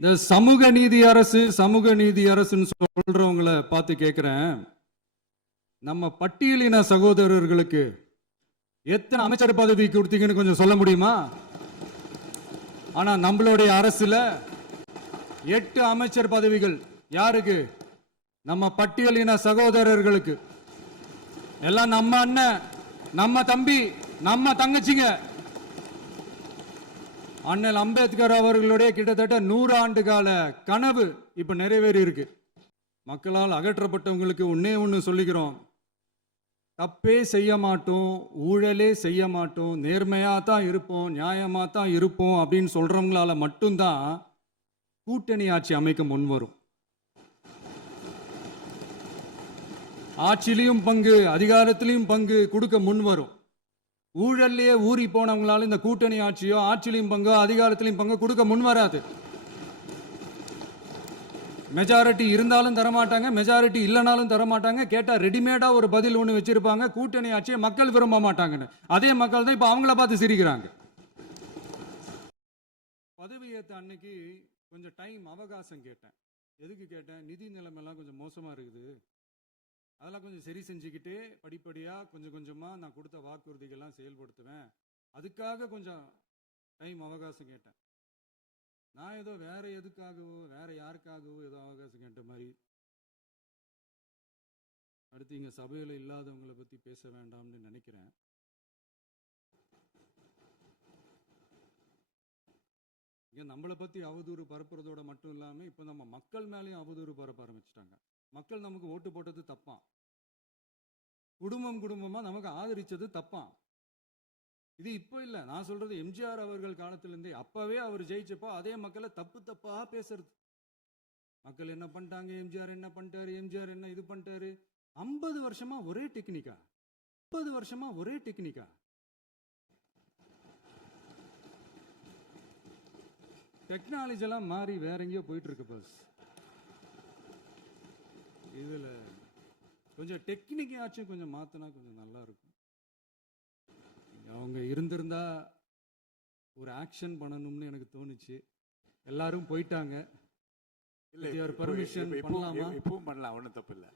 இந்த சமூக நீதி அரசுன்னு சொல்றவங்களை பார்த்து கேட்கிறேன், நம்ம பட்டியலின சகோதரர்களுக்கு எத்தனை அமைச்சர் பதவி கொடுத்தீங்கன்னு கொஞ்சம் சொல்ல முடியுமா? ஆனா நம்மளுடைய அரசுல 8 அமைச்சர் பதவிகள் யாருக்கு? நம்ம பட்டியலின சகோதரர்களுக்கு. எல்லாம் நம்ம அண்ணன், நம்ம தம்பி, நம்ம தங்கச்சிங்க. அண்ணல் அம்பேத்கர் அவர்களுடைய கிட்டத்தட்ட 100 ஆண்டு கால கனவு இப்ப நிறைவேறி இருக்கு. மக்களால் அகற்றப்பட்டவங்களுக்கு ஒண்ணு சொல்லிக்கிறோம், தப்பே செய்ய மாட்டோம், ஊழலே செய்ய மாட்டோம், நேர்மையா தான் இருப்போம், நியாயமா தான் இருப்போம் அப்படின்னு சொல்றவங்களால மட்டும்தான் கூட்டணி ஆட்சி அமைக்க முன்வரும். ஆட்சியிலையும் பங்கு, அதிகாரத்திலையும் பங்கு கொடுக்க முன்வரும். ஊழல்லையே ஊறி போனவங்களால இந்த கூட்டணி ஆட்சியோ, ஆட்சியிலையும் பங்கு, அதிகாரத்திலையும் பங்கு கொடுக்க முன்வராது. மெஜாரிட்டி இருந்தாலும் தரமாட்டாங்க, மெஜாரிட்டி இல்லைனாலும் தரமாட்டாங்க. கேட்டா ரெடிமேடா ஒரு பதில் ஒன்று வச்சிருப்பாங்க, கூட்டணி ஆட்சியை மக்கள் விரும்ப மாட்டாங்கன்னு. அதே மக்கள் தான் இப்ப அவங்கள பார்த்து சிரிக்கிறாங்க. பதவி ஏற்ற அன்னைக்கு கொஞ்சம் டைம் அவகாசம் கேட்டேன். எதுக்கு கேட்டேன்? நிதி நிலைமைலாம் கொஞ்சம் மோசமா இருக்குது, அதெல்லாம் கொஞ்சம் சரி செஞ்சுக்கிட்டே படிப்படியாக கொஞ்சம் கொஞ்சமாக நான் கொடுத்த வாக்குறுதிகள்லாம் செயல்படுத்துவேன், அதுக்காக கொஞ்சம் டைம் அவகாசம் கேட்டேன். நான் ஏதோ வேற எதுக்காகவோ வேற யாருக்காகவோ ஏதோ அவகாசம் கேட்ட மாதிரி. அடுத்து இங்கே சபையில் இல்லாதவங்களை பற்றி பேச வேண்டாம்னு நினைக்கிறேன். இங்கே நம்மளை பற்றி அவதூறு பரப்புறதோட மட்டும் இல்லாமல் இப்போ நம்ம மக்கள் மேலேயும் அவதூறு பரப்ப ஆரம்பிச்சிட்டாங்க. மக்கள் நமக்கு ஓட்டு போட்டது தப்பான், குடும்பமா நமக்கு ஆதரிச்சது தப்பான். இது இப்போ இல்லை, நான் சொல்றது எம்ஜிஆர் அவர்கள் காலத்திலிருந்தே. அப்பவே அவர் ஜெயிச்சப்போ அதே மக்களை தப்பா பேசுறது. மக்கள் என்ன பண்ணிட்டாங்க, எம்ஜிஆர் என்ன பண்ணிட்டாரு, எம்ஜிஆர் என்ன இது பண்ணிட்டாரு. 50 வருஷமா ஒரே டெக்னிக்கா, 50 வருஷமா ஒரே டெக்னிக்கா. டெக்னாலஜி எல்லாம் மாறி வேற எங்கேயோ போயிட்டு இருக்கு பஸ். இதுல கொஞ்சம் டெக்னிக்காச்சும் கொஞ்சம் மாத்தினா கொஞ்சம் நல்லா இருக்கும். அவங்க இருந்திருந்தா ஒரு ஆக்ஷன் பண்ணணும்னு எனக்கு தோணுச்சு. எல்லாரும் போயிட்டாங்க. இல்ல பர்மிஷன் பண்ணலாமா? இப்பவும் பண்ணலாம், ஒன்றும் தப்பு இல்லை.